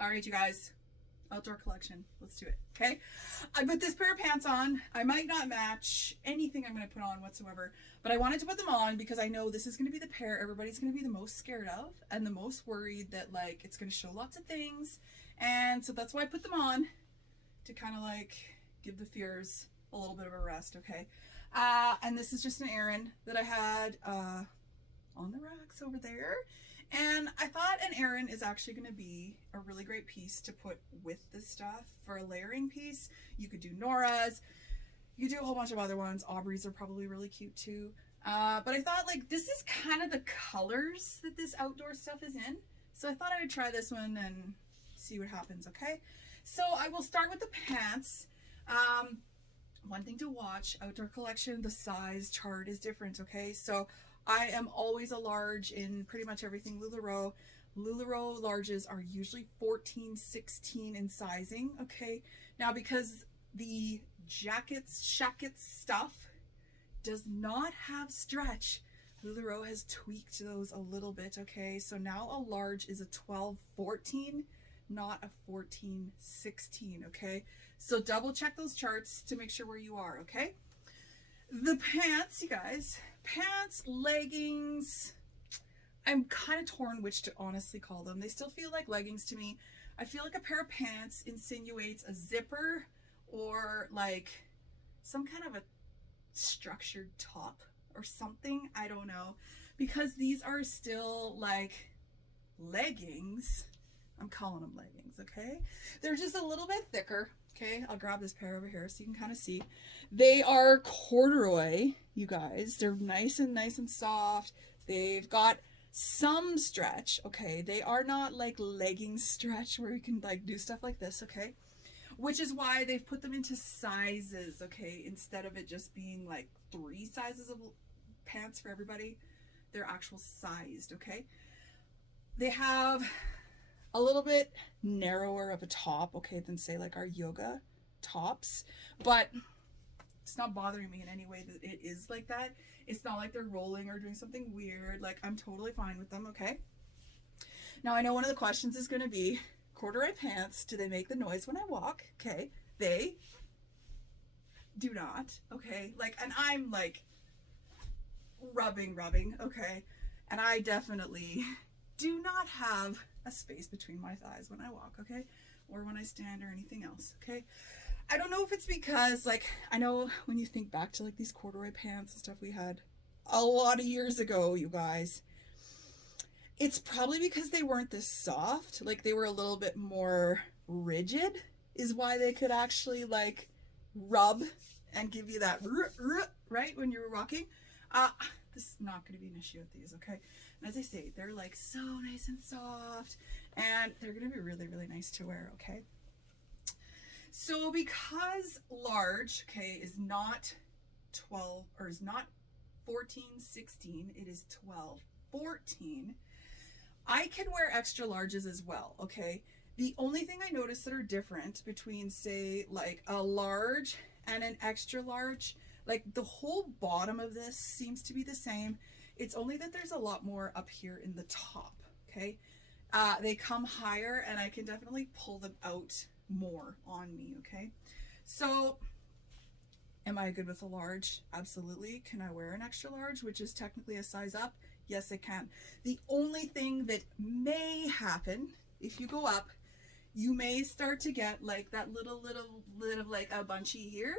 All right, you guys, outdoor collection. Let's do it. Okay. I put this pair of pants on. I might not match anything I'm going to put on whatsoever, but I wanted to put them on because I know this is going to be the pair everybody's going to be the most scared of and the most worried that like it's going to show lots of things. And so that's why I put them on, to kind of like give the fears a little bit of a rest. Okay. And this is just an errand that I had on the racks over there. And I thought an Aran is actually going to be a really great piece to put with this stuff for a layering piece. You could do Nora's, you could do a whole bunch of other ones. Aubrey's are probably really cute too. But I thought like this is kind of the colors that this outdoor stuff is in. So I thought I would try this one and see what happens, okay? So I will start with the pants. One thing to watch, outdoor collection, the size chart is different, okay? So I am always a large in pretty much everything LuLaRoe. LuLaRoe larges are usually 14, 16 in sizing, okay? Now because the jackets, shackets stuff does not have stretch, LuLaRoe has tweaked those a little bit, okay? So now a large is a 12, 14, not a 14, 16, okay? So double check those charts to make sure where you are, okay? The pants, you guys, pants, leggings, I'm kind of torn which to honestly call them. They still feel like leggings to me. I feel like a pair of pants insinuates a zipper or like some kind of a structured top or something. I don't know, because these are still like leggings. I'm calling them leggings, okay? They're just a little bit thicker. Okay, I'll grab this pair over here so you can kind of see. They are corduroy, you guys. They're nice and soft. They've got some stretch, okay? They are not like legging stretch where you can like do stuff like this, okay? Which is why they've put them into sizes, okay? Instead of it just being like 3 sizes of pants for everybody, they're actual sized, okay? They have a little bit narrower of a top, okay, than say like our yoga tops, but it's not bothering me in any way that it is like that. It's not like they're rolling or doing something weird. Like I'm totally fine with them, okay? Now I know one of the questions is going to be corduroy pants, do they make the noise when I walk? Okay, they do not, okay? Like, and I'm like rubbing, okay? And I definitely do not have a space between my thighs when I walk, okay? Or when I stand or anything else, okay? I don't know if it's because, like, I know when you think back to, like, these corduroy pants and stuff we had a lot of years ago, you guys, it's probably because they weren't this soft. Like, they were a little bit more rigid is why they could actually, like, rub and give you that, right, when you were walking. This is not going to be an issue with these, okay? And as I say, they're like so nice and soft, and they're going to be really, really nice to wear, okay? So because large, okay, is not 12, or is not 14, 16, it is 12, 14, I can wear extra larges as well, okay? The only thing I notice that are different between, say, like a large and an extra large, like the whole bottom of this seems to be the same. It's only that there's a lot more up here in the top, okay? They come higher and I can definitely pull them out more on me, okay? So, am I good with a large? Absolutely. Can I wear an extra large, which is technically a size up? Yes, I can. The only thing that may happen, if you go up, you may start to get like that little of like a bunchy here,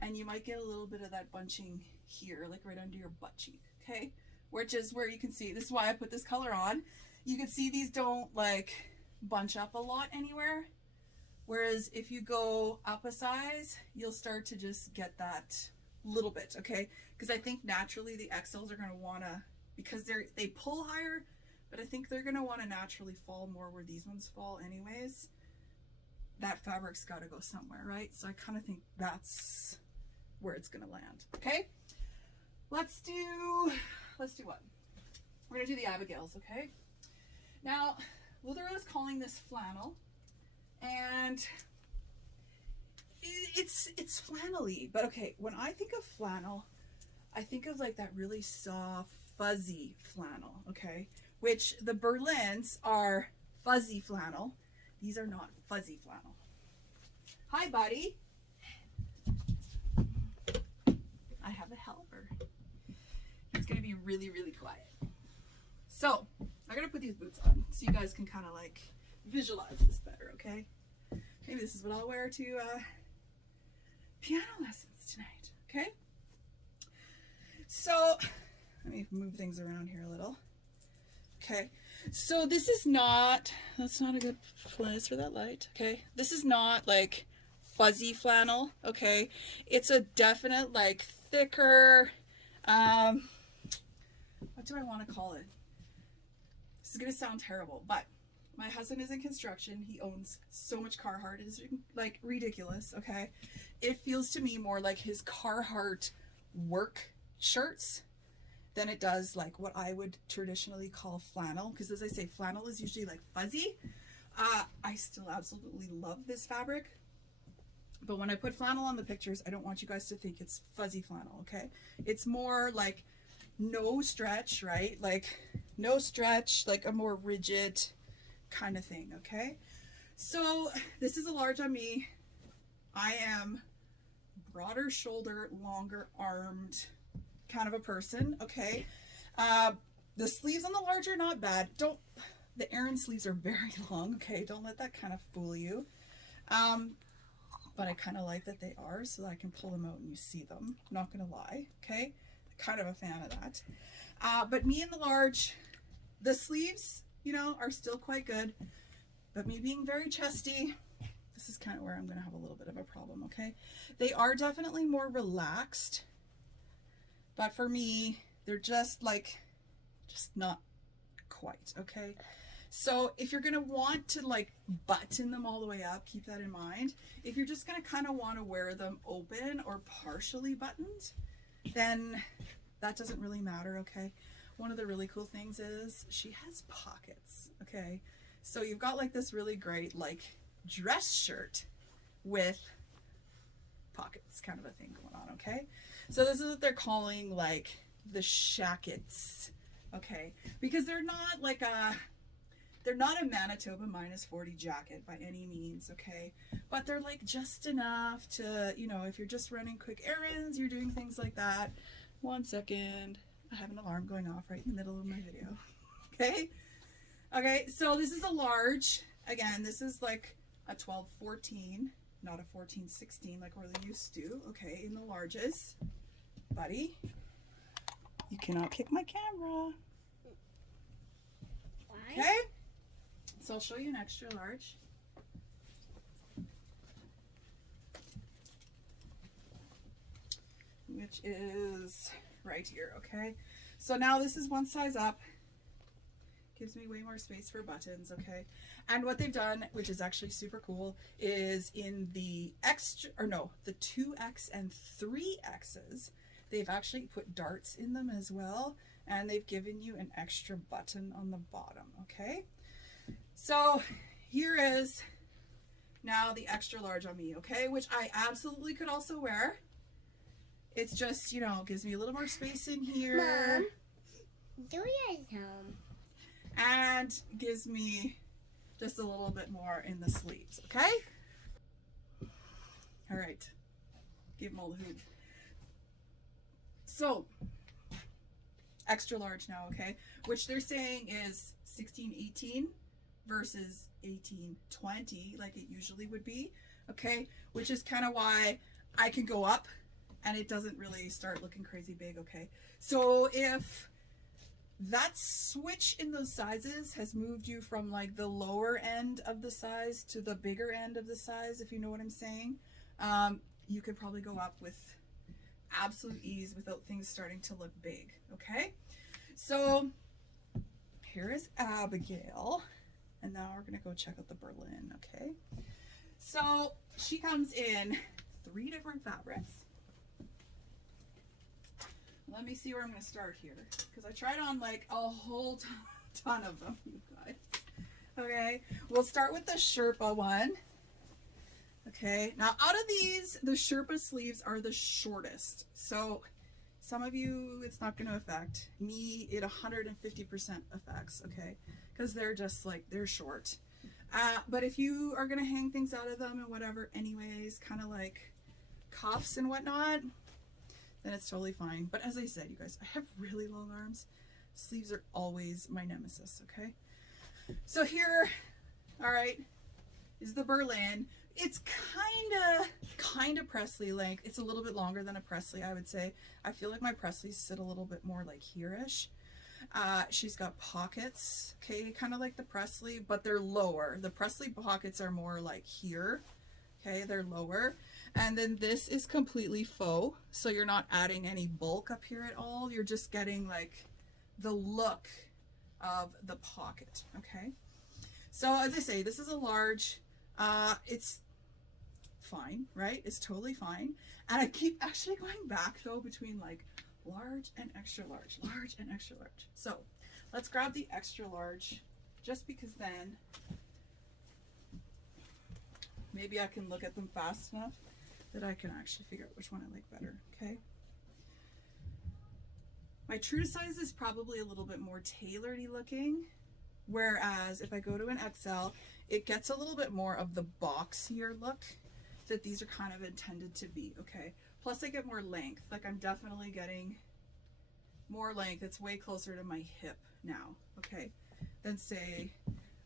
and you might get a little bit of that bunching here, like right under your butt cheek, okay? Which is where you can see, this is why I put this color on. You can see these don't like bunch up a lot anywhere. Whereas if you go up a size, you'll start to just get that little bit, okay? Because I think naturally the XLs are gonna wanna, because they pull higher, but I think they're gonna wanna naturally fall more where these ones fall anyways. That fabric's gotta go somewhere, right? So I kind of think that's where it's gonna land, okay? Let's do what? We're gonna do the Abigails, okay? Now, LuLaRoe is calling this flannel, and it's flannelly, but okay, when I think of flannel, I think of like that really soft, fuzzy flannel, okay? Which the Berlins are fuzzy flannel, These are not fuzzy flannel. Hi, buddy. I have a helper. He's going to be really, really quiet. So, I'm going to put these boots on so you guys can kind of like visualize this better, okay? Maybe this is what I'll wear to piano lessons tonight, okay? So, let me move things around here a little. Okay, so this is not, that's not a good place for that light, okay? This is not like fuzzy flannel, okay? It's a definite like thicker, what do I want to call it? This is going to sound terrible, but my husband is in construction. He owns so much Carhartt. It is like ridiculous, okay? It feels to me more like his Carhartt work shirts than it does like what I would traditionally call flannel, because as I say, flannel is usually like fuzzy. I still absolutely love this fabric, but when I put flannel on the pictures, I don't want you guys to think it's fuzzy flannel, okay? It's more like no stretch, right? Like no stretch, like a more rigid kind of thing, okay? So this is a large on me. I am broader shoulder, longer armed kind of a person, okay? The sleeves on the large are not bad. The Aran sleeves are very long, okay? Don't let that kind of fool you. But I kind of like that they are, so that I can pull them out and you see them. Not gonna lie, okay? Kind of a fan of that. But me in the large, the sleeves, you know, are still quite good. But me being very chesty, this is kind of where I'm gonna have a little bit of a problem, okay? They are definitely more relaxed, but for me, they're just not quite, okay? So if you're gonna want to like button them all the way up, keep that in mind. If you're just gonna kind of want to wear them open or partially buttoned, then that doesn't really matter, okay? One of the really cool things is she has pockets, okay? So you've got like this really great like dress shirt with pockets kind of a thing going on, okay? So this is what they're calling like the shackets, okay? Because they're not like they're not a Manitoba -40 jacket by any means, okay? But they're like just enough to, you know, if you're just running quick errands, you're doing things like that. 1 second, I have an alarm going off right in the middle of my video, okay? Okay, so this is a large. Again, this is like a 12-14, not a 14-16 like we're used to, okay, in the larges. Buddy, you cannot kick my camera. Why? Okay, so I'll show you an extra large. Which is right here, okay? So now this is one size up. Gives me way more space for buttons, okay? And what they've done, which is actually super cool, is in the the 2X and 3Xs, they've actually put darts in them as well, and they've given you an extra button on the bottom, okay? So here is now the extra large on me, okay? Which I absolutely could also wear. It's just, you know, gives me a little more space in here. Mom, do yours home. And gives me just a little bit more in the sleeves, okay? All right, give them all the hoop. So, extra large now, okay? Which they're saying is 16-18 versus 18-20 like it usually would be, okay? Which is kind of why I can go up and it doesn't really start looking crazy big, okay? So if that switch in those sizes has moved you from like the lower end of the size to the bigger end of the size, if you know what I'm saying, you could probably go up with absolute ease without things starting to look big, okay? So here is Abigail, and now we're gonna go check out the Berlin, okay? So she comes in 3 different fabrics. Let me see where I'm going to start here, because I tried on like a whole ton of them, you guys. Okay, we'll start with the Sherpa one. Okay, now out of these, the Sherpa sleeves are the shortest. So some of you, it's not going to affect. Me, it 150% affects, okay? Because they're just like, they're short. But if you are going to hang things out of them and whatever anyways, kind of like cuffs and whatnot, then it's totally fine. But as I said, you guys, I have really long arms. Sleeves are always my nemesis, okay? So here, all right, is the Berlin. It's kind of Presley length. It's a little bit longer than a Presley, I would say. I feel like my Presleys sit a little bit more like here-ish. She's got pockets, okay, kind of like the Presley, but they're lower. The Presley pockets are more like here, okay, they're lower. And then this is completely faux, so you're not adding any bulk up here at all. You're just getting like the look of the pocket, okay? So as I say, this is a large. It's fine, right? It's totally fine. And I keep actually going back though between like large and extra large, large and extra large. So let's grab the extra large, just because then maybe I can look at them fast enough that I can actually figure out which one I like better, okay? My true to size is probably a little bit more tailored-y looking, whereas if I go to an XL, it gets a little bit more of the boxier look that these are kind of intended to be, okay? Plus I get more length, like I'm definitely getting more length. It's way closer to my hip now, okay, than say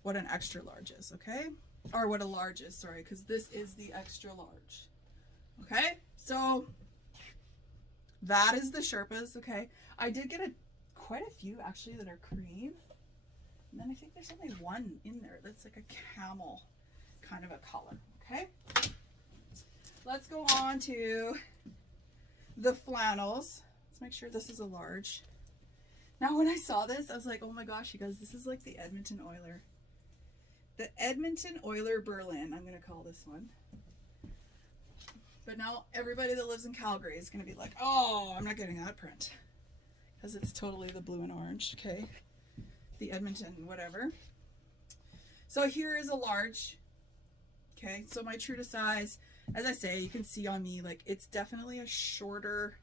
what an extra large is, okay? Or what a large is, sorry, because this is the extra large, okay? So that is the Sherpas, okay? I did get quite a few actually that are cream. And then I think there's only one in there that's like a camel kind of a color, okay? Let's go on to the flannels. Let's make sure this is a large. Now when I saw this, I was like, oh my gosh, you guys, this is like the Edmonton Oiler. The Edmonton Oiler Berlin, I'm going to call this one. But now everybody that lives in Calgary is going to be like, oh, I'm not getting that print. Because it's totally the blue and orange, okay? The Edmonton whatever. So here is a large, okay? So my true to size, as I say, you can see on me, like it's definitely a shorter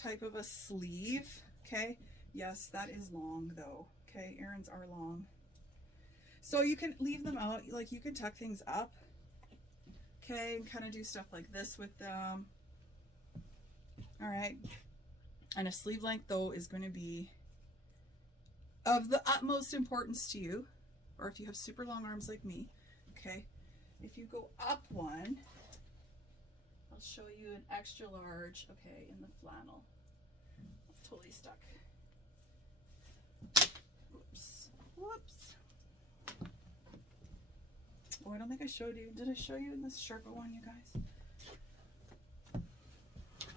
type of a sleeve, okay? Yes, that is long though, okay? Erin's are long. So you can leave them out, like you can tuck things up, okay, and kind of do stuff like this with them. All right. And a sleeve length though is going to be of the utmost importance to you, or if you have super long arms like me, okay? If you go up one, I'll show you an extra large, okay, in the flannel. It's totally stuck. Whoops, whoops. Oh, I don't think I showed you. Did I show you in this Sherpa one, you guys?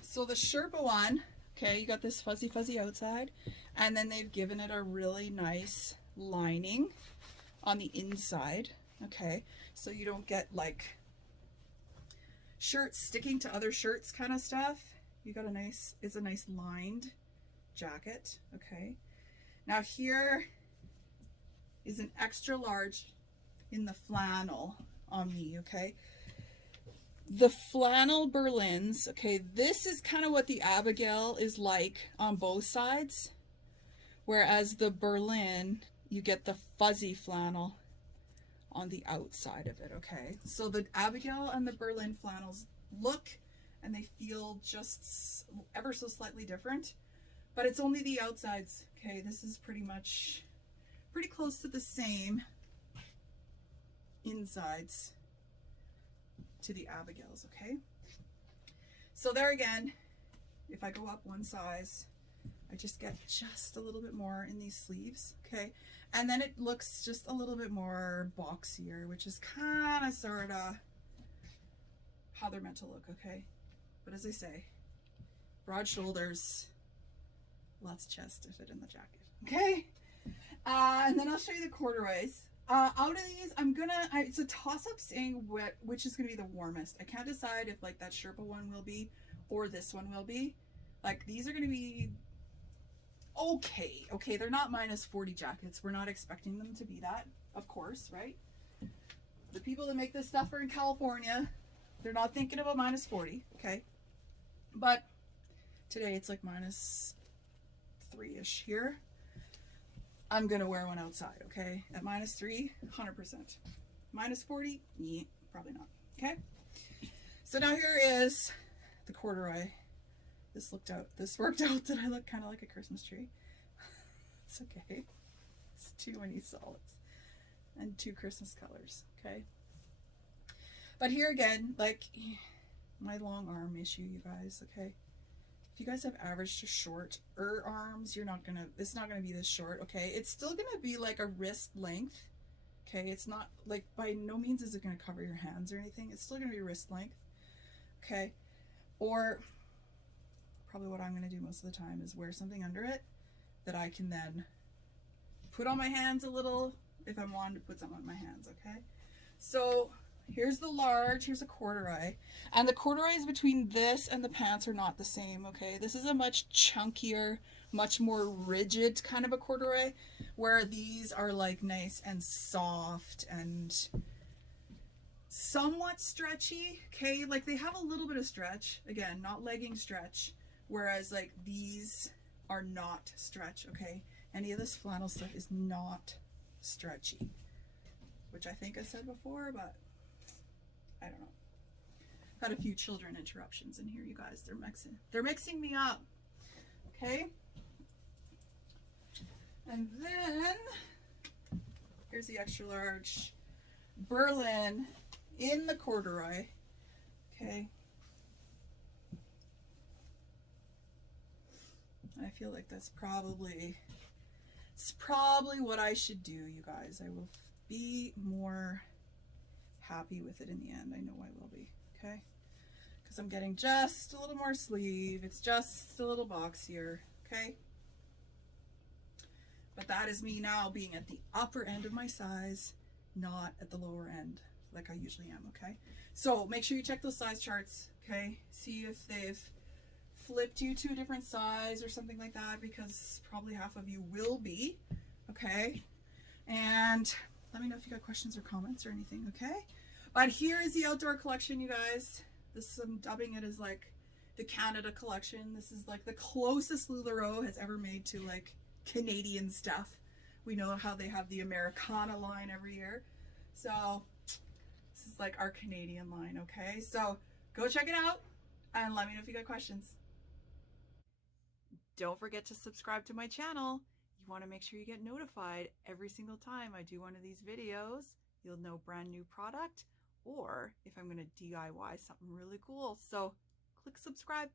So the Sherpa one, okay, you got this fuzzy outside, and then they've given it a really nice lining on the inside, okay? So you don't get like shirts sticking to other shirts kind of stuff. You got it's a nice lined jacket, okay? Now here is an extra large in the flannel on me, okay? The flannel Berlins, okay, this is kind of what the Abigail is like on both sides, whereas the Berlin, you get the fuzzy flannel on the outside of it, okay? So the Abigail and the Berlin flannels look and they feel just ever so slightly different, but it's only the outsides, okay? This is pretty close to the same insides to the Abigails, okay? So there again, if I go up one size, I just get just a little bit more in these sleeves, okay? And then it looks just a little bit more boxier, which is kind of sort of how they're meant to look, okay? But as I say, broad shoulders, lots of chest to fit in the jacket, okay? And then I'll show you the corduroys. Out of these, it's a toss-up saying which is going to be the warmest. I can't decide if like that Sherpa one will be or this one will be. Like these are going to be okay. They're not minus 40 jackets. We're not expecting them to be that, of course, right? The people that make this stuff are in California. They're not thinking about minus 40, okay? But today it's like minus 3-ish here. I'm gonna wear one outside, okay? At -3, 100%. -40, yeah, probably not, okay? So now here is the corduroy. This worked out that I look kind of like a Christmas tree. It's okay. It's too many solids and 2 Christmas colors, okay? But here again, like my long arm issue, you guys, okay? If you guys have average to short arms, it's not gonna be this short, okay? It's still gonna be like a wrist length, okay? It's not like, by no means is it gonna cover your hands or anything. It's still gonna be wrist length, okay? Or probably what I'm gonna do most of the time is wear something under it that I can then put on my hands a little if I'm wanting to put something on my hands, okay? So here's the large, here's a corduroy. And the corduroys between this and the pants are not the same, okay? This is a much chunkier, much more rigid kind of a corduroy, where these are like nice and soft and somewhat stretchy, okay? Like they have a little bit of stretch, again, not legging stretch, whereas like these are not stretch, okay? Any of this flannel stuff is not stretchy, which I think I said before, but I don't know. Got a few children interruptions in here, you guys. They're mixing me up, okay? And then here's the extra large Berlin in the corduroy, okay? I feel like it's probably what I should do, you guys. I will be more happy with it in the end. I know I will be, okay? Because I'm getting just a little more sleeve. It's just a little boxier, okay? But that is me now being at the upper end of my size, not at the lower end like I usually am, okay? So make sure you check those size charts, okay? See if they've flipped you to a different size or something like that, because probably half of you will be, okay? And let me know if you got questions or comments or anything, okay? But here is the outdoor collection, you guys. This, I'm dubbing it as like the Canada collection. This is like the closest LuLaRoe has ever made to like Canadian stuff. We know how they have the Americana line every year. So this is like our Canadian line, okay? So go check it out and let me know if you got questions. Don't forget to subscribe to my channel. You want to make sure you get notified every single time I do one of these videos. You'll know brand new product, or if I'm going to DIY something really cool. So click subscribe.